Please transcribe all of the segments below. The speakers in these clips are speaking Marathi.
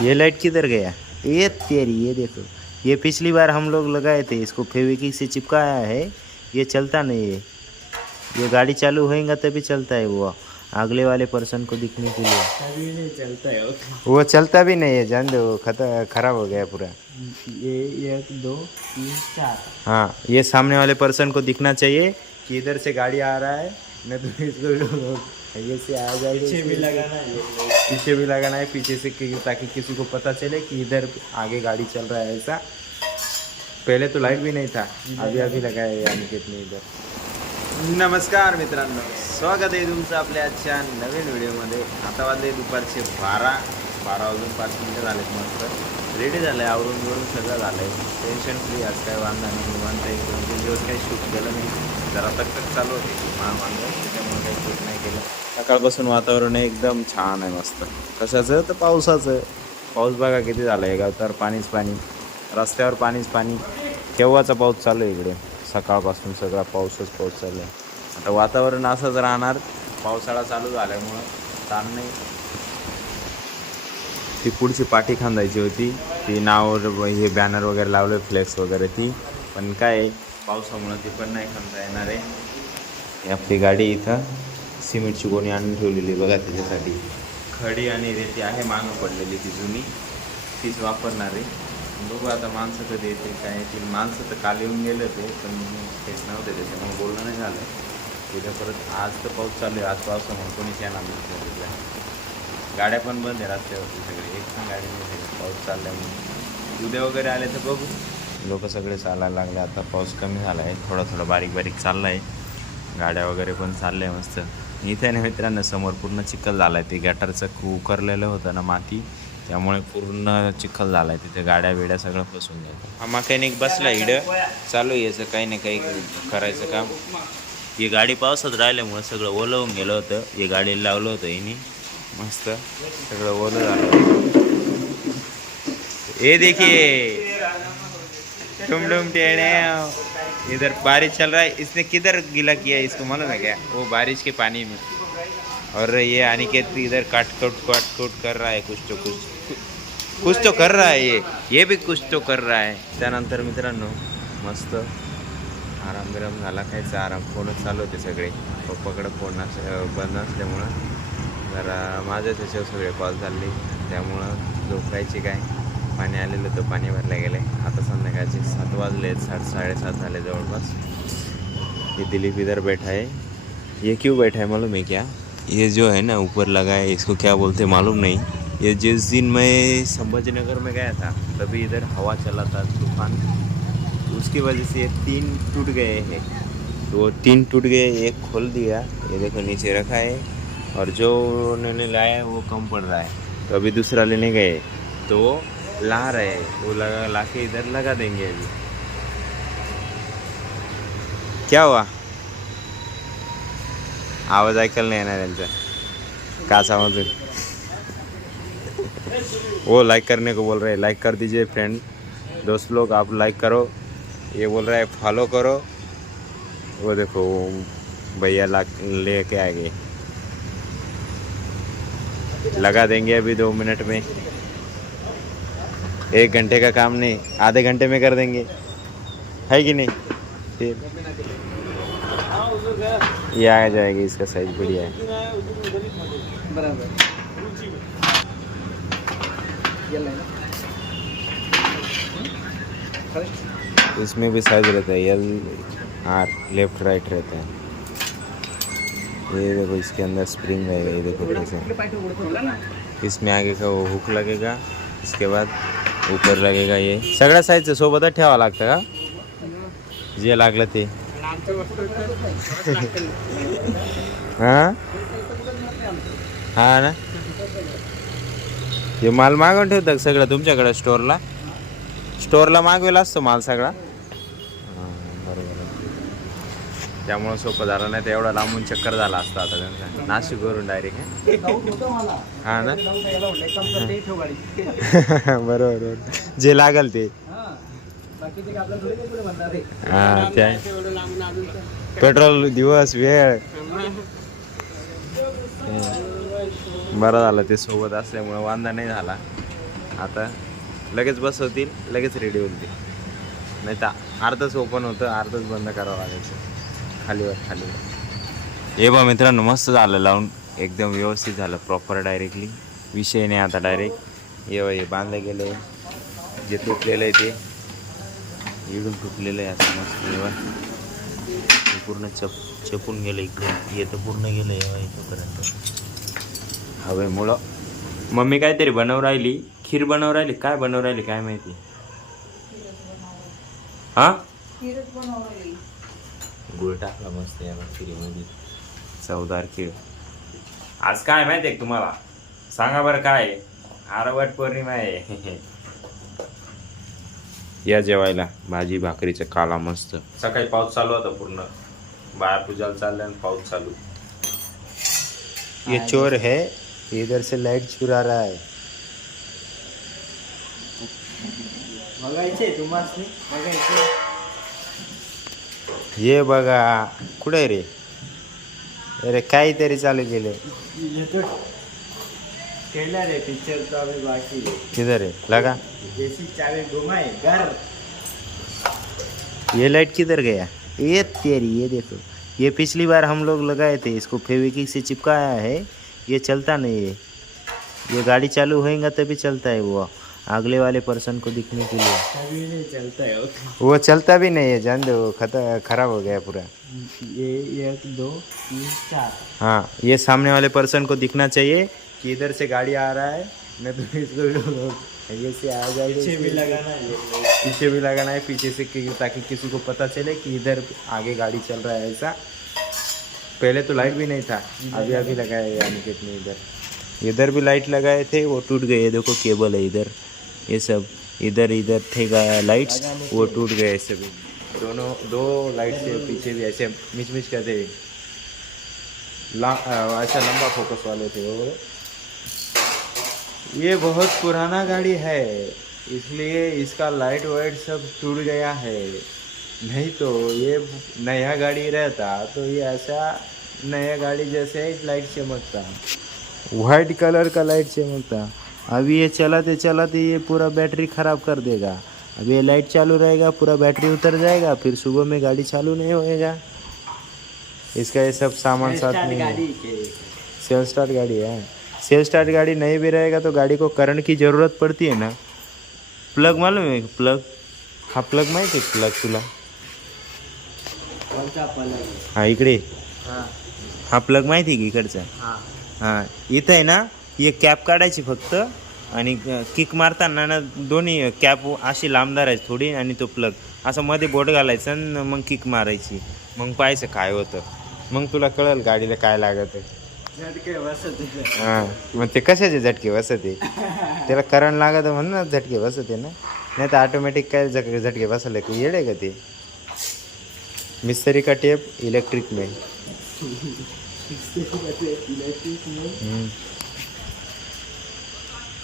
ये लाइट किधर गया? ये तेरी, ये देखो, ये पिछली बार हम लोग लगाए थे, इसको फेविक्विक से चिपकाया है, ये चलता नहीं है। ये गाड़ी चालू होएगा तभी चलता है वो, अगले वाले पर्सन को दिखने के लिए। अभी नहीं चलता है वो चलता भी नहीं है, जान दो, खराब हो गया पूरा। ये 1 2 3 4। हाँ, ये सामने वाले पर्सन को दिखना चाहिए कि इधर से गाड़ी आ रहा है, नहीं तो इसको ये से आ जाएगा। पीछे भी लगाना है, पीछे भी लगाना है, पीछे से ताकि किसी को पता चले कि इधर आगे गाड़ी चल रहा है ऐसा। पहले तो लाइट भी नाही था, अभी अभी लगाया है अनिकेत ने इधर। नमस्कार मित्रांनो, स्वागत आहे तुमचं आपल्या आजच्या नवीन व्हिडिओमध्ये। आता वाजले दुपारचे 12 वाजून 5 मिनिटं झालेत। मस्त रेडी झालं आहे, आवरून बिवरून सगळं झालं आहे, टेन्शन फ्री। आज काय वांधा नाही, निवांत एक 2-3 दिवस काही शूट केलं नाही, जरा तक चालू होती वांधा, त्याच्यामुळे काही शूट नाही केलं। सकाळपासून वातावरण एकदम छान आहे, मस्त। कशाचं तर पावसाचं, पाऊस बघा किती झालं आहे, गावतावर पाणीच पाणी, रस्त्यावर पाणीच पाणी। केव्हाचा पाऊस चालू आहे इकडे, सकाळपासून सगळा पाऊसच पाऊस चालू आहे। आता वातावरण असंच राहणार, पावसाळा चालू झाल्यामुळं ताण नाही। ती पुढची पाठी खांदायची होती, ती नाव हे बॅनर वगैरे लावले, फ्लेक्स वगैरे, ती पण काय पावसामुळं ती पण नाही खांदता येणार आहे। आपली गाडी इथं सिमेंटची गोणी आणून ठेवलेली बघा, त्याच्यासाठी खडी आणि रेती आहे मागं पडलेली, ती जुनी, तीच वापरणार आहे। बघू आता माणसं कधी येते काय येतील। माणसं तर काल येऊन गेले होते, पण तेच नव्हते, त्याच्यामुळे बोलणं नाही झालं। तिथं परत आज तर पाऊस चालू आहे, आज पावसामुळे कोणीच येणार नाही, गाड्या पण बंद आहे रस्त्यावरती सगळे, एक पण गाडी नाही, पाऊस चालल्यामुळे। उद्या वगैरे आले तर बघू। लोक सगळे चालायला लागले, आता पाऊस कमी झाला आहे, थोडा थोडा बारीक बारीक चालला आहे, गाड्या वगैरे पण चालल्या मस्त। इथे ना मित्रांनो, समोर पूर्ण चिखल झाला आहे, ते गटारचं उकरलेलं होतं ना माती, त्यामुळे पूर्ण चिखल झाला आहे, तिथे गाड्या बिड्या सगळं फसून जातं। हा मॅकॅनिक बसला इकडं, चालू यायचं काही ना काही करायचं काम। ही गाडी पावसात राहिल्यामुळे सगळं ओलं होऊन गेलं होतं, हे गाडीला लावलं होतं हिने, मस्त सगळं ओलं झालं। ये देखिए टुम टुम टेढ़े, इधर बारिश चल रहा है, इसने किधर गीला किया इसको मालूम है क्या? वो बारिश के पानी में। और ये अनिकेत इधर काट कूट कर रहा है, कुछ तो कर रहा है, ये भी कुछ तो कर रहा है। त्यानंतर मित्रांनो मस्त आराम बिराम झाला, खायचा आराम। फोनच चालू होते सगळे, पप्पाकडे फोन बंद असल्यामुळं जरा माझ्या त्याच्यावर सगळे कॉल चालले, त्यामुळं झोपायची काय, पाणी आलेलं होतं, पाणी भरल्या गेले। आता संध्याकाळचे 7 वाजले, 7:30 झाले जवळपास। ये दिलीप इधर बैठा है, ये क्यों बैठा है मालूम है क्या? ये जो है ना ऊपर लगा है, इसको क्या बोलते मालूम नहीं। ये जिस दिन मैं संभाजीनगर में गया था, तभी इधर हवा चला था, तूफान, उसकी वजह से ये 3 टूट गए हैं। तो वो 3 टूट गए, एक खोल दिया, ये देखो नीचे रखा है, और जो उन्होंने लाया वो कम पड़ रहा है, तो अभी दूसरा लेने गए, तो वो ला रहे, वो ला के इधर लगा देंगे। अभी क्या हुआ? आवाज ऐकायला नाही येणार यांचा, काचामधून। वो लाइक करने को बोल रहे हैं, लाइक कर दीजिए फ्रेंड, दोस्त लोग आप लाइक करो। ये बोल रहा है फॉलो करो। वो देखो भैया ले के आ गए, लगा देंगे अभी 2 मिनट में। 1 घंटे का काम नहीं, आधे घंटे में कर देंगे, है कि नहीं? फिर ये आ जाएगी, इसका साइज बढ़िया है। इसमें भी साइज रहता है, LR, लेफ्ट राइट रहता है। ये देखो इसके अंदर स्प्रिंग रहेगा, ये देखो कैसे, इसमें आगे का वो हुक लगेगा, इसके बाद ऊपर लगेगा। ये सगळ्या साईजचं सोबतच ठेवावं लागतं का, जे लागलं ते? हां हां ना, हे माल मागवून ठेवतात सगळं तुमच्याकडे स्टोरला मागवेला असतो माल सगळा? हां बरोबर, त्यामुळं सोपं झालं, नाही तर एवढा लांबून चक्कर झाला असता आता त्यांचा, नाशिकवरून डायरेक्ट। हां ना बरोबर, जे लागल ते। हां, त्या पेट्रोल, दिवस, वेळ, बरं झालं ते सोबत असल्यामुळे वांदा नाही झाला। आता लगेच बसवतील, लगेच रेडी होतील. नाही तर अर्धच ओपन होतं, अर्धच बंद करावं लागायचं. खालीवर हे बा मित्रांनो, मस्त झालं लावून, एकदम व्यवस्थित झालं प्रॉपर. डायरेक्टली विषय नाही आता. डायरेक्ट हे बांधलं गेलं, जे तुटलेलं आहे ते इकडून तुटलेलं आहे असं मस्त. येवा हे पूर्ण चपून गेलं इकडे, हे तर पूर्ण गेलं येवा इथंपर्यंत हवेमुळं. मम्मी काहीतरी बनवून राहिली, खीर बनवून राहिली, काय बनवून राहिली काय माहिती. हा गुळ टाकला मस्त या खिरीमध्ये, चवदार खीर. आज काय माहिती आहे तुम्हाला, सांगा बरं काय. आरवट पौर्णिमा आहे. या जेवायला भाजी भाकरीचं काला मस्त. सकाळी पाऊस चालू होता पूर्ण, बाया पूजाला चालल्या आणि पाऊस चालू. ये चोर है, इधर से लाइट चुरा रहा है. बघायचे तुम्हाला बघायचे. ये बघा कुठे रे. अरे काहीतरी चालू केले. ट्रेलर है पिक्चर तो अभी बाकी है. किधर है लगा. जैसी चाबी घुमाए घर. ये लाइट किधर गया. ये तेरी, ये देखो, ये पिछली बार हम लोग लगाए थे, इसको फेविक्विक से चिपकाया है, ये चलता नहीं है. ये गाड़ी चालू होएगा तभी चलता है, वो अगले वाले पर्सन को दिखने के लिए. अभी नहीं चलता है वो चलता भी नहीं है, जान दो, खराब हो गया पूरा. ये 1 2 3 4. हाँ, ये सामने वाले पर्सन को दिखना चाहिए कि इधर से गाड़ी आ रहा है, नहीं तो इसको ये से आ जाएगा. पीछे भी लगाना है, पीछे भी लगाना है, पीछे से ताकि किसी को पता चले कि इधर आगे गाड़ी चल रहा है. ऐसा पहले तो लाइट भी नहीं था, अभी अभी लगाया है अनिकेत ने. इधर भी लाइट लगाए थे, वो टूट गए. देखो केबल है इधर, ये सब इधर थे लाइट्स, वो टूट गए सभी. दोनों 2 लाइट से पीछे भी ऐसे मिच करते हुए ऐसा लंबा फोकस वाले थे वो. ये बहुत पुराना गाड़ी है, इसलिए इसका लाइट वाइट सब टूट गया है. नहीं तो ये नया गाड़ी रहता तो ये ऐसा नया गाड़ी जैसे लाइट चमकता, वाइट कलर का लाइट चमकता. अभी ये चलाते चलाते ये पूरा बैटरी ख़राब कर देगा. अभी ये लाइट चालू रहेगा, पूरा बैटरी उतर जाएगा, फिर सुबह में गाड़ी चालू नहीं होएगा. इसका ये सब सामान साथ में है. सेल्फ स्टार्ट गाड़ी है. सेल्फ स्टार्ट गाड़ी नहीं भी रहेगा तो गाड़ी को करंट की ज़रूरत पड़ती है ना. प्लग मालूम है, प्लग. हा प्लग माहिती आहे प्लग तुला. हाँ इकडे. हा प्लग माहिती आहे की इकडचा. हां इथं आहे ना, ये कॅप काढायची फक्त आणि किक मारताना ना दोन्ही कॅप अशी लांब धरायची थोडी आणि तो प्लग असं मध्ये बोट घालायचं आणि मग किक मारायची. मग पाहायचं काय होतं, मग तुला कळेल गाडीला काय लागत आहे. झटके बसत है. हां मग ते कशाचे झटके बसते, त्याला करंट लागत म्हणून ना झटके बसते ना. नाही तर ऑटोमॅटिक काय झटके बसले की येडे का ते. मिस्त्री का टेप इलेक्ट्रिक में.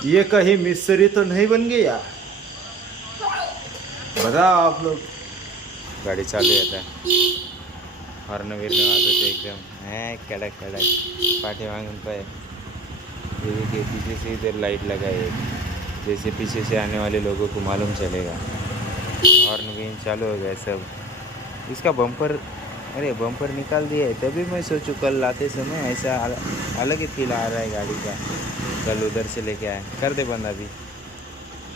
ये कहीं मिस्त्री तो नहीं बन गया. बताओ आप लोग. गाड़ी चालू आहे आता. हॉर्न विर्न वाजत एकदम है कडक कडक. पाठी मागून पाय. ये देखिए पीछे से इधर लाइट लगाई है, जैसे पीछे से आने वाले लोगों को मालूम चलेगा. हॉर्न भी चालू हो गया सब. इसका बम्पर, अरे बम्पर निकाल दिया है. तभी मैं सोचूं कल लाते समय ऐसा अलग ही फील आ रहा है गाड़ी का. कल उधर से लेके आए. कर दे बंद अभी.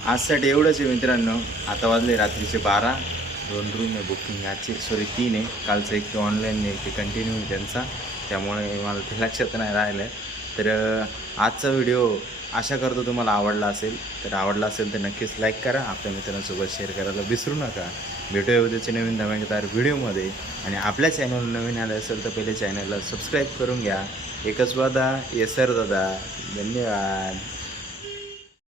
आजसाठी एवढंच आहे मित्रांनो. आता वाजले रात्रीचे 12. 2 रूम आहे बुकिंग आजचे, सॉरी 3 आहे. कालचं एक ते ऑनलाईन आहे, ते कंटिन्यू आहे त्यांचा, त्यामुळे मला ते लक्षात नाही राहिलं. तर आजचा व्हिडिओ आशा करतो तुम्हाला आवडला असेल. तर आवडला असेल तर नक्कीच लाईक करा, आपल्या मित्रांसोबत शेअर करायला विसरू नका. भेटूया उद्याच्या नवीन धमाकेदार व्हिडिओमध्ये. आणि आपल्या चॅनलला नवीन आलं असेल तर पहिले चॅनलला सबस्क्राईब करून घ्या. एकच वादा, येसर दादा. धन्यवाद.